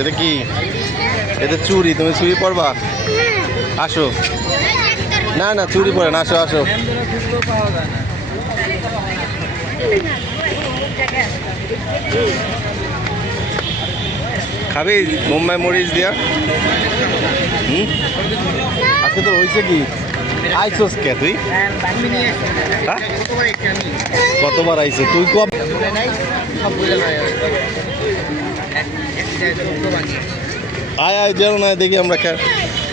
এটা কি? এটা চুড়ি তুমি চুড়ি পরবা? আসো। না না চুড়ি পরে না আসো আসো। খাবি? মুম্বাই মরিচ দিয়া? হুম? আজকে তোর হয়েছে কি? আইসোস কে তুই? হ্যাঁ? কতবার আইছে? তুই কব আয় আয় যেন না দেখি আমরা খা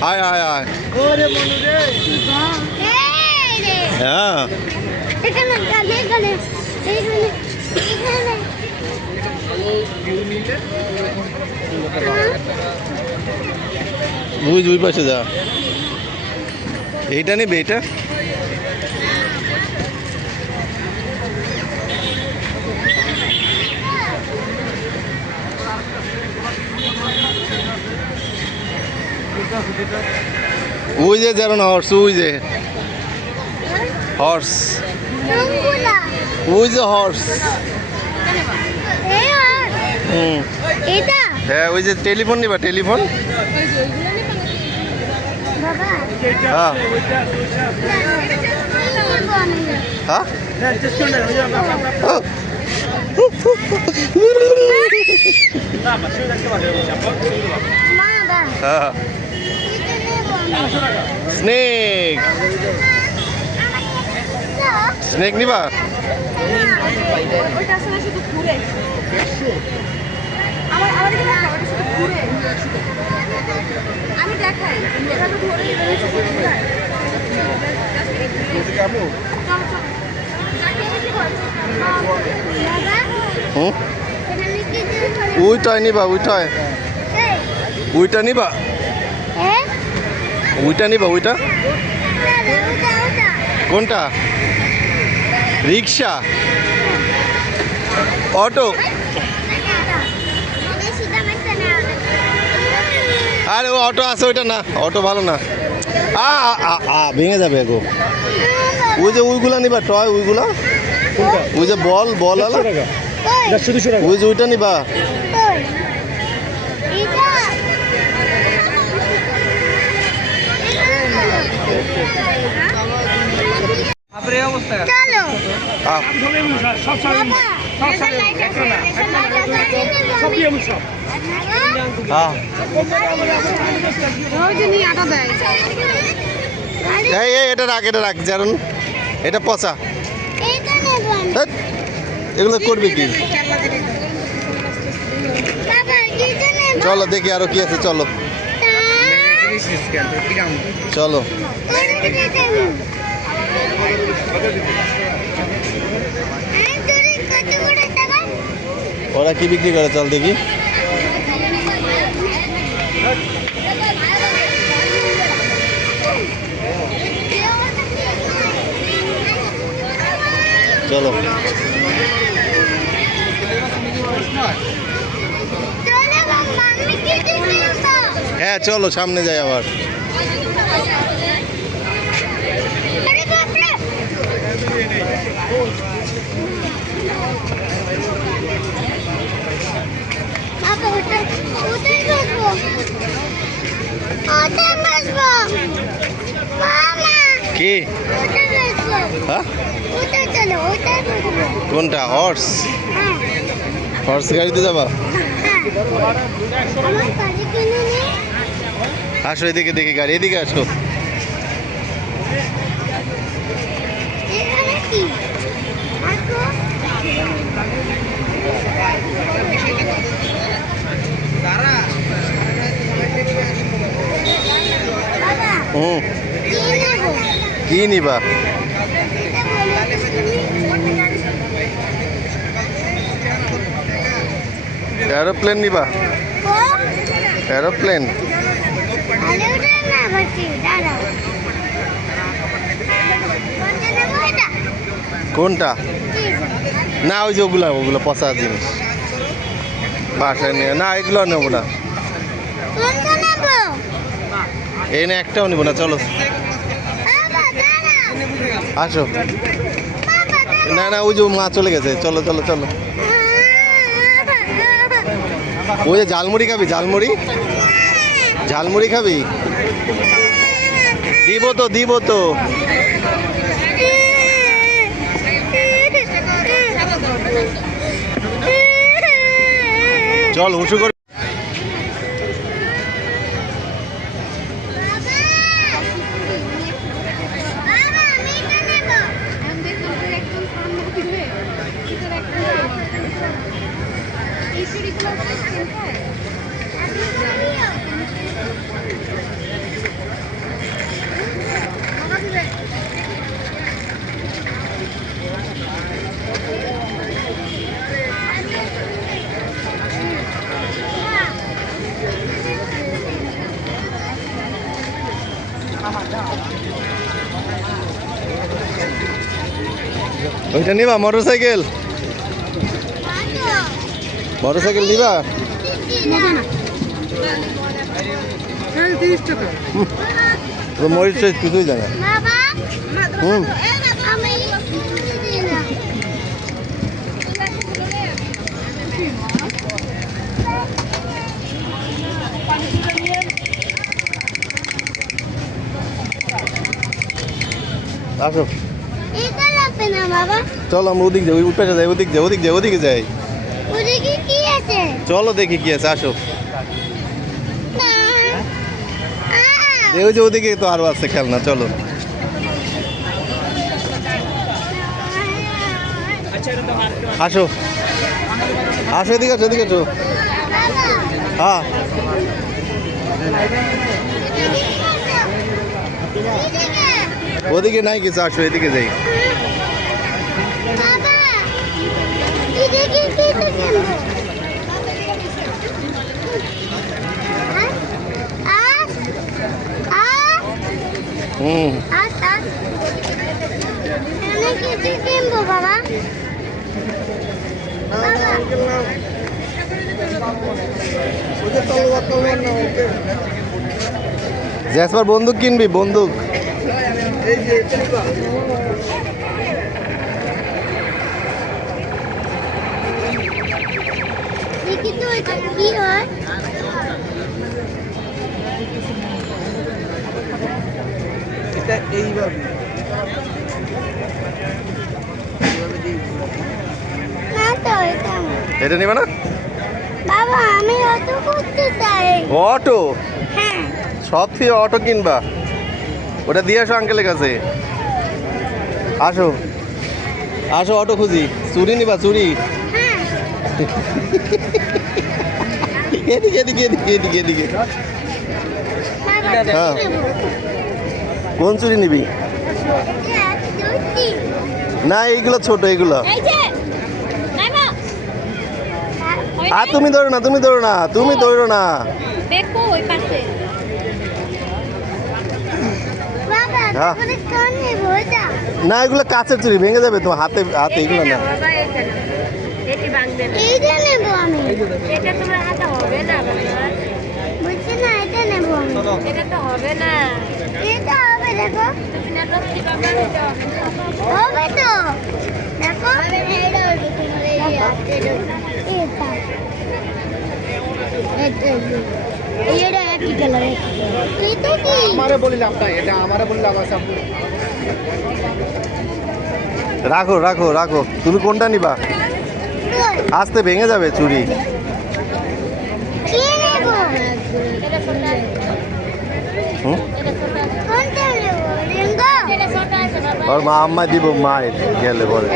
আয় আয় আয়। হ্যাঁ। বুঝ ওই পাশে যা। এইটা নেবে এটা ওই যে যেন হর্স ওই যে। হর্স ওই যে হর্স হ্যাঁ ওই যে টেলিফোন নিবা টেলিফোন হ্যাঁ। হ্যাঁ? হ্যাঁ। স্নেক স্নেক নিবা? আমি দেখাই এভাবে ধরে এভাবে শুধু ঘুরায় চলো চলো বাবা হুম এখানে কি দেবো? ওইটাই নিবা ওইটাই এই, ওইটা নিবা এ? ওইটা নিবা ওইটা। কোনটা? রিক্সা? অটো। আরে ও অটো আছে ওইটা না। অটো ভালো না। আ আ, ভেঙে যাবে গো। ওই যে ওইগুলা নিবা টয় ওইগুলা? ওই যে বল বল আলা? ওই যে ওইটা নিবা। এই এই এটা রাখ এটা রাখ জারুন। এটা পচা। এগুলো করবে কি? চলো দেখি আরও কি আছে চলো। চলো। ওরা কি বিক্রি করে চল দেখি? চলো। হ্যাঁ চলো সামনে যাই আবার আরে বাপরে। বাবা, ওটা- ওটাই বসবো। ওটাই বসবো। মামা, কি। হ্যাঁ। কোনটা হর্স হ্যাঁ, হর্স গাড়িতে যাবা? হ্যাঁ। আসো এদিকে দেখি গাড়ি এদিকে আসো এখানে কি? আসো। বাবা, কি নিবা। এরোপ্লেন নিবা এরোপ্লেন। কোনটা? না, ওই যে ওগুলা, ওগুলো পচা জিনিস। বাসায় নিয়ে, না, এগুলো নেব না। এই না, একটাও নেব না, চলো। আসো। না না, ওই যে মা চলে গেছে, চলো চলো চলো। ওই যে ঝালমুড়ি খাবি, ঝালমুড়ি? ঝালমুড়ি খাবি? দিব তো দিব তো। চল উঁচু করে বাবা আমি এটা নেব এখন দেখো ওদের একদম সামনে দিবে ভিতরে একটা এই সিঁড়িগুলো সিস্টেম হয় বাবা দিবে ওইটা নিবা মোটর সাইকেল মোটর সাইকেল নিবা মরিচ আসো। এটা চলো আমরা ওদিক যাই ওই উঠে যাই ওদিক যাই ওদিক যাই ওদিকে যাই। ওদিকে কি আছে? চলো দেখি কি আছে আসো! এই যে ওদিকে তো আরও আছে খেলনা চলো। আসো। আসো এদিকে আসো এদিকে আসো। হ্যাঁ। এদিকে ওদিকে নাই কিছু আসো এদিকে যাই। হুম বাবা জ্যাসপার বন্দুক কিনবি বন্দুক। এটা কি হয় এটা এইভাবে এটা না। নিবে না? বাবা আমি অত করতে চাই। অটো হ্যাঁ। সব থেকে অটো কিনবা। ওটা দিয়ে আসো আঙ্কেলের কাছে। আসো। আসো অটো খুঁজি। চুরি নিবা চুরি। হ্যাঁ। এদিকে এদিকে এদিকে এদিকে এদিকে। বাবা হ্যাঁ। কোন চুরি নিবি। না এইগুলো ছোট এইগুলো। আর তুমি ধরো না তুমি ধরো না তুমি ধরো না। দেখো ওই পাশে। বাবা হ্যাঁ। না এগুলো কাছের চুরি ভেঙে যাবে তোমার হাতে হাতে এগুলো না। বাবা না এটি ভাঙবে না। এইটা নেব আমি। এটা তোমার হাতে হবে না বলছি না এটা নেব আমি। এটা তো হবে না। এটা হবে দেখো। তুমি না লক্ষ্মী বাবা এটা হবে না। হবে তো। দেখো। এটা হবে তোমার এই হাতের এটা। এটা এটা একই কালার এটা কি? আমারে বলি লাভ এটা আমারে বলি আছে রাখো রাখো রাখো। তুমি কোনটা নিবা? আস্তে ভেঙে যাবে চুরি। ওর মা আম্মা দিব, মায়ের গেলে হবে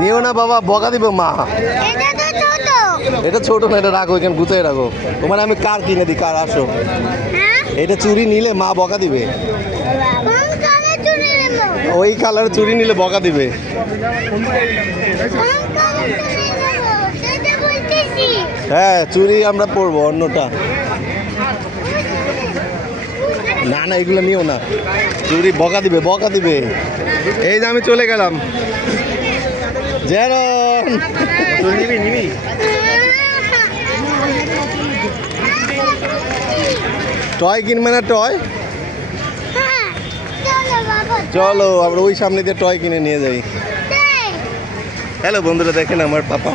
নিও না বাবা, বকা দিব মা। এটা ছোট না, এটা রাখো, এখানে গুছিয়ে রাখো। তোমার আমি কার কিনে দিই? কার? আসো। এটা চুরি নিলে মা বকা দিবে। ওই কালার চুরি নিলে বকা দিবে। হ্যাঁ চুরি আমরা পরবো অন্যটা। না না এগুলো নিও না। চুরি বকা দিবে বকা দিবে। এই যে আমি চলে গেলাম। জেরন! নিবি নিবি? টয় কিনবে না টয়? হ্যাঁ চলো আমরা ওই সামনে দিয়ে টয় কিনে নিয়ে যাই। হ্যালো বন্ধুরা, দেখেন আমার পাপা।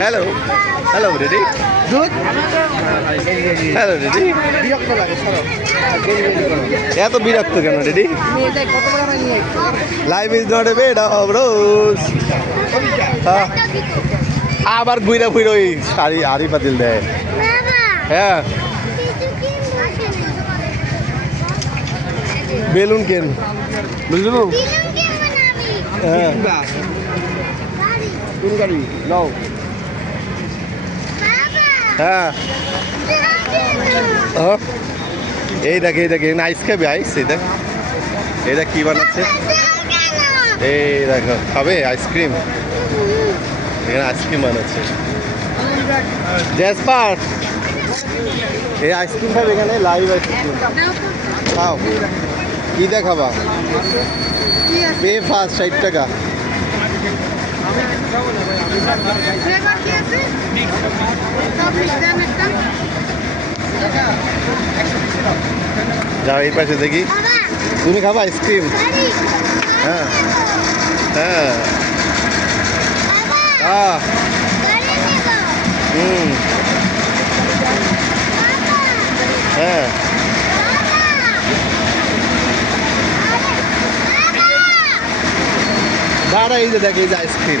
হ্যালো হ্যালো দিদি দুধ হ্যালো দিদি বিরক্ত লাগে এত বিরক্ত কেন দিদি life is not a bed of rose হ্যাঁ আবার ঘুরে ফুইরে ওই শাড়ি আড়ি পাতিল দেয়। হ্যাঁ। বেলুন কেন? বুঝলু হ্যাঁ। কিনবা কোন গাড়ি? নাও। হ্যাঁ। এই দেখ এই দেখ আইস খাবি আইস এই দেখ। এই দেখ কি বানাচ্ছে। এই দেখো খাবে আইসক্রিম এখানে আইসক্রিম বানাচ্ছে। জেসপার! এই আইসক্রিম খাবে এখানে? Live ice cream. খাও। কি দেখাবা? পে ফার্স্ট ষাট টাকা। যাও এই পাশে দেখি। তুমি খাবা আইসক্রিম? হ্যাঁ। হ্যাঁ। বাবা আহ গাড়ি নেব হুম বাবা হ্যাঁ দাঁড়া এই যে দেখ এই যে আইসক্রিম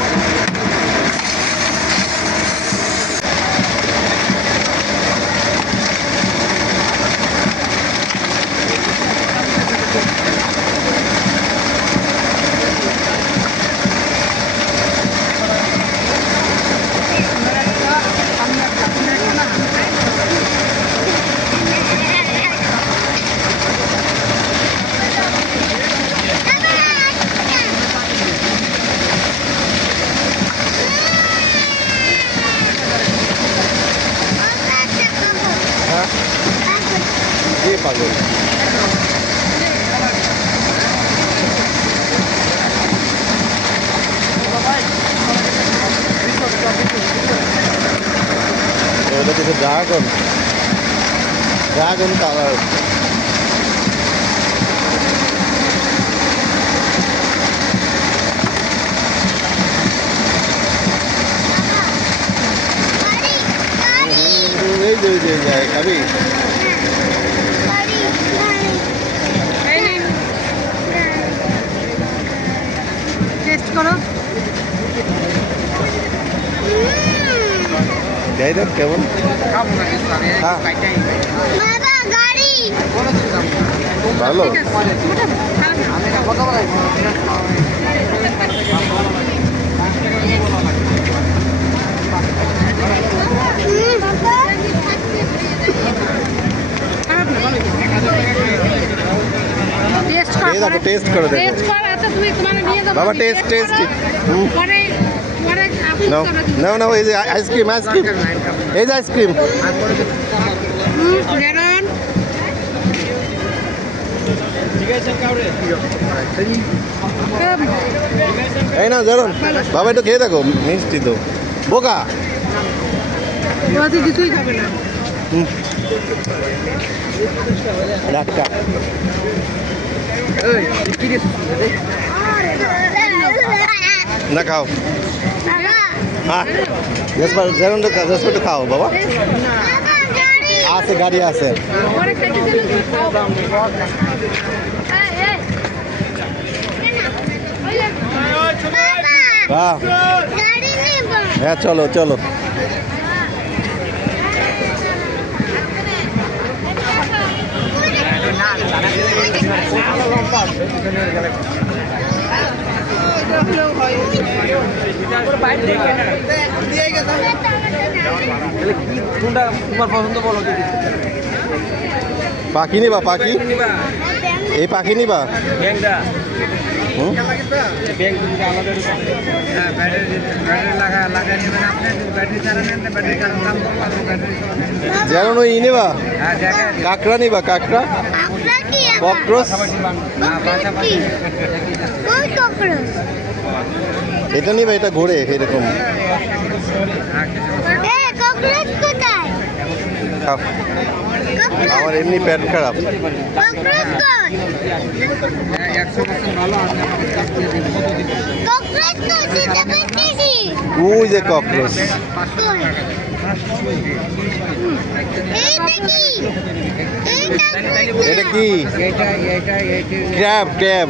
খাবি আটজন এখানে গিয়েছে হুম হ্যাঁ হ্যাঁ হ্যাঁ কে পাগল ওটা কিছু ড্রাগন ড্রাগন কালার এই যে এই যে এই যে, খাবি টেস্ট করো যাই দেখ কেমন খাব না কিছু আমি হ্যাঁ। কাইটাই বাবা গাড়ি কোনো কিছু খাব না। ভালো ঠিক আছে ওঠাবো খারাপ না আমি এটা কত বড় খারাপ না ভালো টেস্ট কর এই দেখো টেস্ট করে দেখো টেস্ট নাও। নাও নাও এই যে আইসক্রিম আইসক্রিম এই যে আইসক্রিম এই না জানুন বাবা একটু খেয়ে দেখো মিষ্টি তো। বোকা। কিছুই খাবে না ডাক্কা এই কি রে? না খাও। জেসপার একটু খাও বাবা। আছে গাড়ি আছে। হ্যাঁ চলো চলো। কি কোনটা তোমার পছন্দ বলো পাখি নিবা? পাখি এই পাখি নিবা আলাদা হ্যাঁ ই নিবা? হ্যাঁ কাঁকড়া নিবা কাঁকড়া? ককরোচ। এটা নিবা এটা ঘোরে এরকম। আমার এমনি পেট খারাপ। ওই যে ককরোচ এটা। কি? Crab crab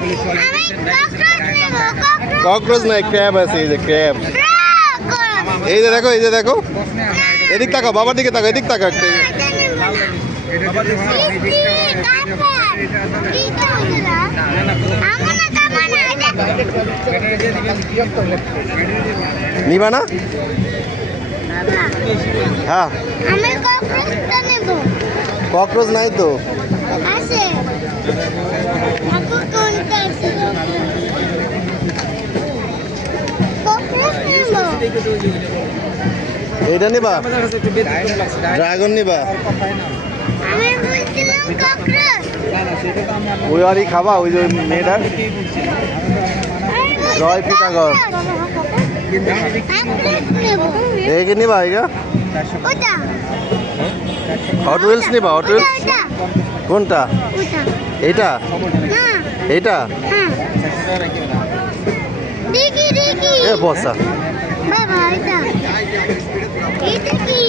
cockroach cockroach. Cockroach নাই ক্র্যাব আছে এই যে ক্র্যাব এই যে দেখো এই যে দেখো এদিক তাকাও বাবার দিকে তাকাও এদিক তাকাও নেব না। মিষ্টি, কাঁঠাল। এইটা হলো না। আমার না খাব না, এটা- ব্যাটারি দিয়ে দিবেন বিরক্ত হলে নিবা না না, হ্যাঁ আমি ককরোচটা নেব। ককরোচ নাই তো আছে। আপু কোনটা আছে? ককরোচ নেব। এইটা নিবা? ড্রাগন নিবা? ওই আরই খাবা ওই যে মেয়েটার জয় পিতাগর। এইকে নিবা এইগা হট হুইলস নিবা হট হুইলস কোনটা। এইটা? এইটা? হ্যাঁ। এ বসা। এটা। এটা কি?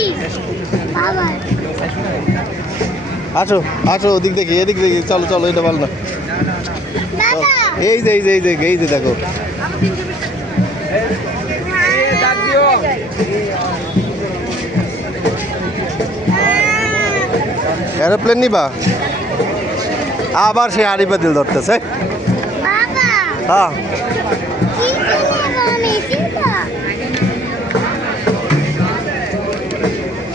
আসো আসো ওদিক দেখি এদিক দেখি। চলো চলো এটা ভালো না। এই যে এই যে এই যে এই যে দেখো। এরোপ্লেন নিবা? আবার সে হাড়ি পাতিল ধরতেছে হ্যাঁ।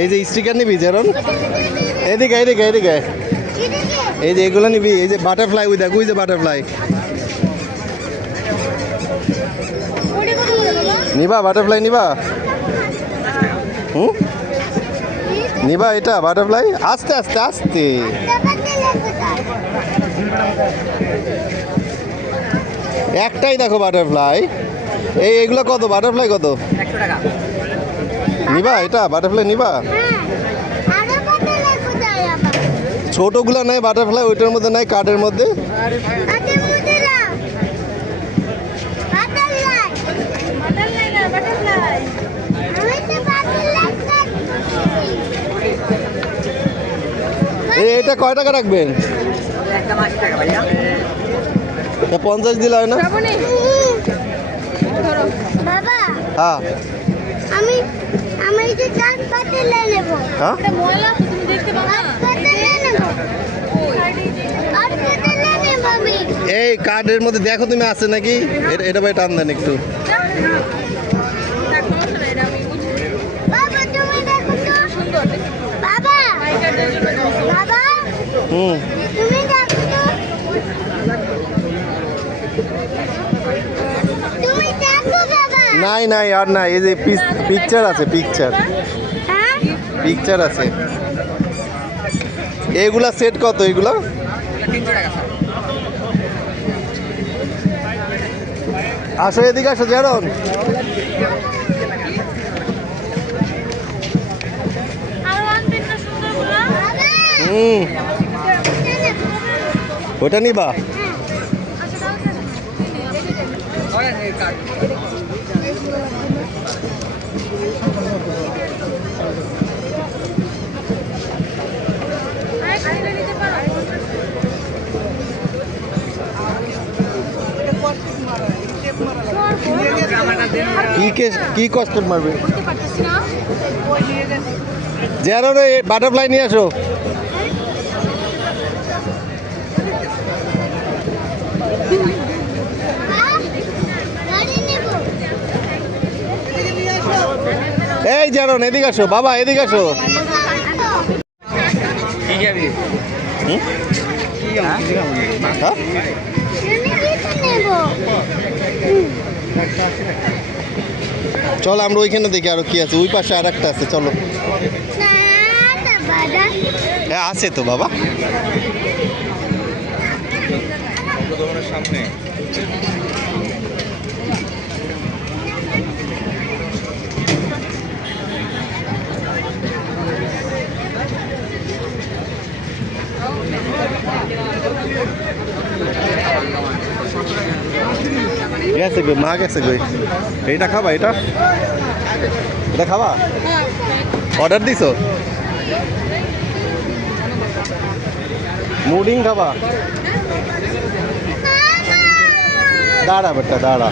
এই যে স্টিকার নিবি যেরন এদিকে এদিকে এদিকে। এই যে এগুলো নিবি, এই যে বাটারফ্লাই উই দেখ, ওই যে বাটারফ্লাই? নিবা বাটারফ্লাই নিবা? হুম? নিবা এটা বাটারফ্লাই আস্তে আস্তে আস্তে। একটাই দেখো বাটারফ্লাই এই এগুলো কত? বাটারফ্লাই কত? নিবা? এটা? বাটারফ্লাই নিবা? হ্যাঁ। ছোটগুলো নাই বাটারফ্লাই ওইটার মধ্যে নাই কার্ডের মধ্যে? এটা কয় টাকা রাখবেন? একটা আশি টাকা ভাইয়া। তা পঞ্চাশ দিলে হয় না? হ্যাঁ। আমি আমি যে পাতিলে নেব। হ্যাঁ? পাঁচ পাতিলে নেব। পাঁচ পাতিলে নেব আমি। এই কার্ডের মধ্যে দেখো তুমি আছে নাকি? এটা এটা ভাই টান দেন একটু। বাবা তুমি দেখো তো। বাবা বাবা। হুম তুমি দেখো তো তুমি দেখো বাবা নাই নাই আর নাই এই যে পিকচার আছে পিকচার হ্যাঁ? পিকচার আছে। এইগুলা সেট কত এগুলা? তিনশো টাকা স্যার আসো এদিকে আসো জেরন। হুম। ওটা নিবা? কি কেস কি কস্টেট মারবে? জেরো রে বাটারফ্লাই নিয়ে আসো। গাড়ি নেব এই জেরন এদিকে আসো বাবা এদিকে আসো। কি চলো, আমরা ওইখানে দেখি আরও কি আছে। ওই পাশে আর একটা আছে, চলো। হ্যাঁ আছে তো বাবা। সামনে গেছে গো, মা গেছে গো। এইটা খাবা, এটা? এটা খাবা? অর্ডার দিছো? মুডিং খাবা? দাঁড়া বেটা, দাঁড়া।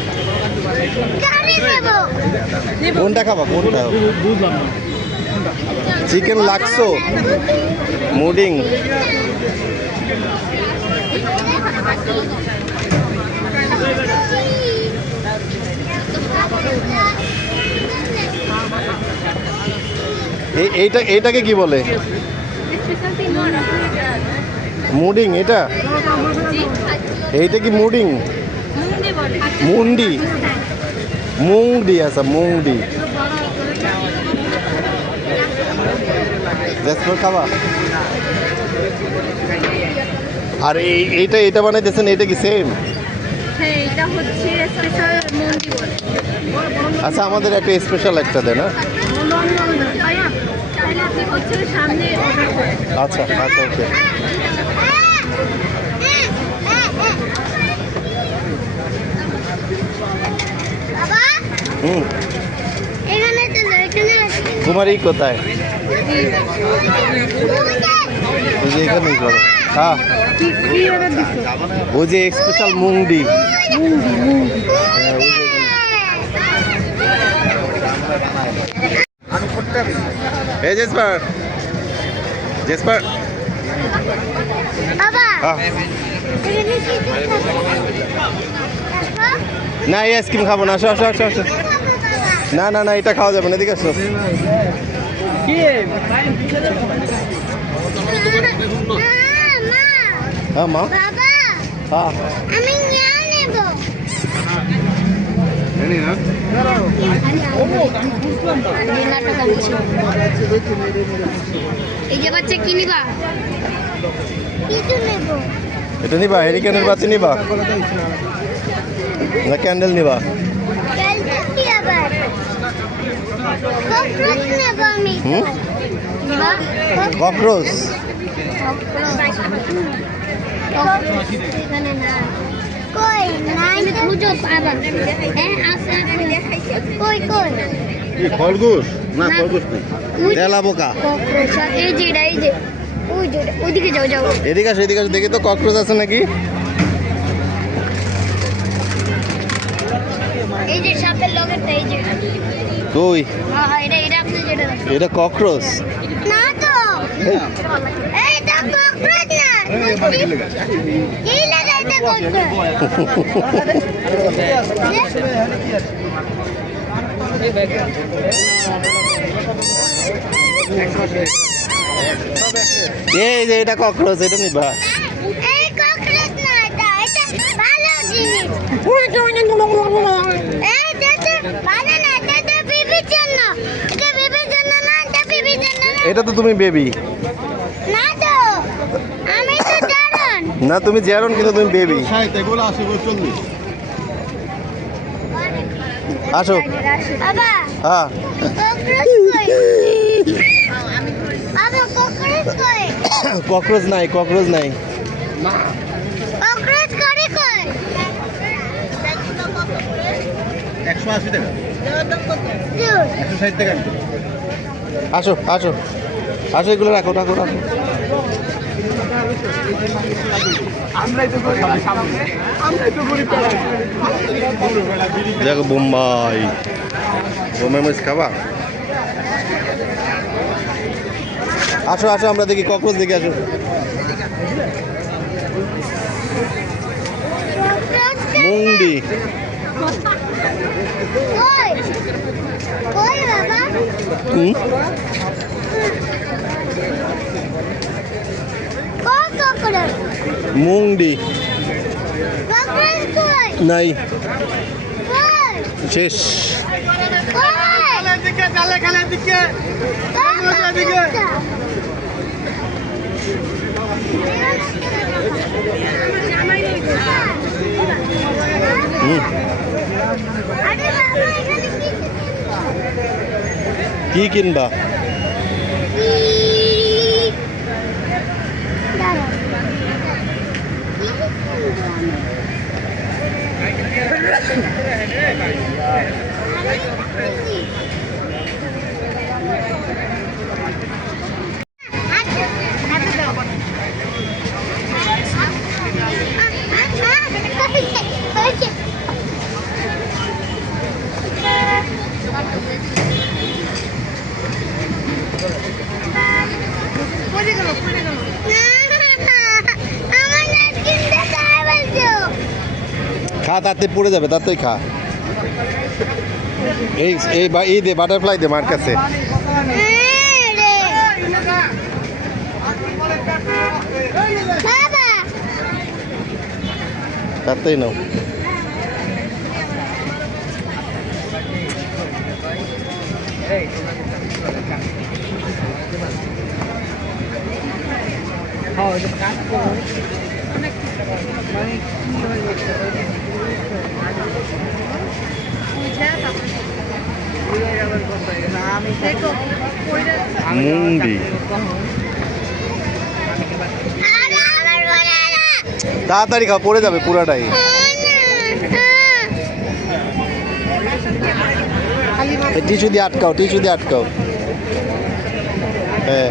কোনটা খাবা? কোনটা? চিকেন লাক্সো মুডিং এইটা এইটাকে কি বলে? মুডিং, এটা? এইটা কি মুডিং? মুন্ডি। মুংডি আছে মুংডি খাবা? আর এই এইটা এটা বানাইতেছেন এটা কি সেম হ্যাঁ হচ্ছে স্পেশাল মুন্ডি বলে। আচ্ছা আমাদের একটা স্পেশাল একটা দেন হ্যাঁ? আচ্ছা আচ্ছা ওকে। হুম। তোমার এই কোথায়? ওই যে এখানেই করো হ্যাঁ। যে স্পেশাল মুংডি ওই এই জেসপার। জেসপার। না এই আইসক্রিম খাব না। আসো আসো আসো আসো। না না না এটা খাওয়া যাবে না। এদিকে আসো। মা হ্যাঁ মা। হ্যাঁ। এই যে বাচ্চা কি নিবা? এটা নিবা হেরিকেনের বাতি নিবা। না ক্যান্ডেল নিবা। ককরোচ। এখানে না কই নাই খুঁজো পাবা হ্যাঁ আছে কই কই খরগোশ না না। খরগোশ নেই তেলা বোকা এই যে এই যে ওই যে ওইদিকে যাও যাও এদিকে আসো এদিকে আসো দেখি তো ককরোচ আছে নাকি এই যে সাপের লগেরটা এই যে কই হ্যাঁ হ্যাঁ, এটা এটা আপনি যেটা এটা ককরোচ না তো এই, এইটা ককরোচ না কি এই যে এটা ককরোচ এটা নিবা। এই ককরোচ না এটা তো বিবির জন্য এটা বিবির জন্য না এটা বিবির জন্য না এটা তো তুমি বেবি না তো আমি তো জানান না তুমি জেরন কিন্তু তুমি বেবি আসো। বাবা হ্যাঁ। ককরোচ নাই ককরোচ নাই। ককরোচ করে কই? একশো আশি টাকা। একশো ষাট টাকা। আসো আসো। আসো এগুলো রাখো রাখো রাখো। দেখো বোম্বাই। বোম্বাই মরিচ খাবা? আসো আসো আমরা দেখি ককরোচ দেখি আসো। বাবা? হুম কই ককরোচ মুংডি। ককরোচ কই? নাই। শেষ। কি কিনবা দাঁড়াও আমার নাচকিনটা তাই বলছো খা তাতে পড়ে যাবে তাতেই খা। এই এই বা- এই দে বাটারফ্লাই দে মার কাছে। তাতেই নাও। মুন্ডি। তাড়াতাড়ি খাও পড়ে যাবে পুরাটাই। টিস্যু দিয়ে আটকাও টিস্যু দিয়ে আটকাও। হ্যাঁ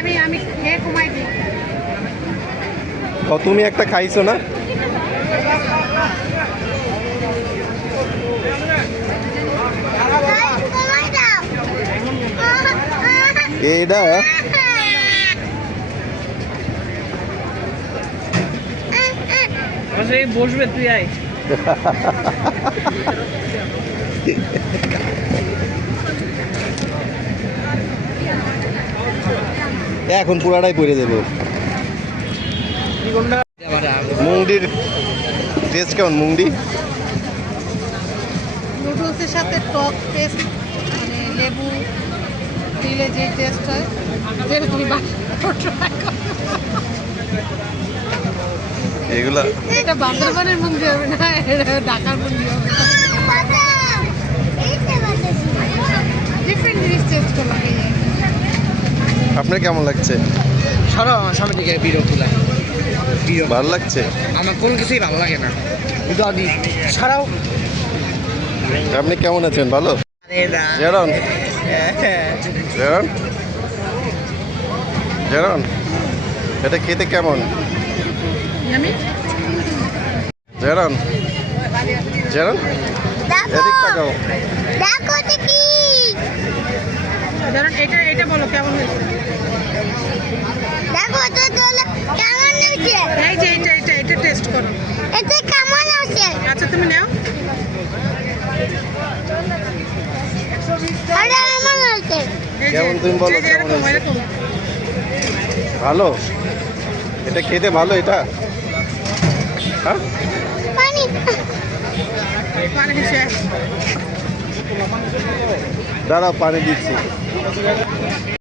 আমি আমি খেয়ে কমাই দিই ও, তুমি একটা খাইছো না? এইটা বসবে তুই আয়। এখন পুরাটাই পড়ে দেবে মুংডির টেস্ট কেমন মুংডি নুডলসের সাথে টক টেস্ট মানে লেবু দিলে যে টেস্ট হয় যেটা তুমি বাসায় এগুলা এটা বান্দরবানের মুখ হবে না এটা ঢাকার মুখ হবে ডিফারেন্ট জিনিস টেস্ট করলাম আপনার কেমন লাগছে? সরো আমার সামনে দিকে বিরক্ত লাগে বিরক্ত ভালো লাগছে? আমার কোনো কিছুই ভালো লাগে না। দাদি ছাড়াও। আপনি কেমন আছেন? ভালো? জেরন? জেরন? জেরন? এটা খেতে কেমন? জেরন? জেরন? এদিক তাকাও। দেখো দেখি। এটা এটা বলো কেমন হয়েছে? দেখো তো চলো কেমন হয়েছে? এই যে এটা এটা এটা টেস্ট করো। কেমন আচ্ছা তুমি নাও। আরে আমার হচ্ছে কেমন তুমি বলো, কেমন ভালো? এটা খেতে ভালো এটা? হ্যাঁ? পানি। শেষ দাঁড়াও পানি দিচ্ছি।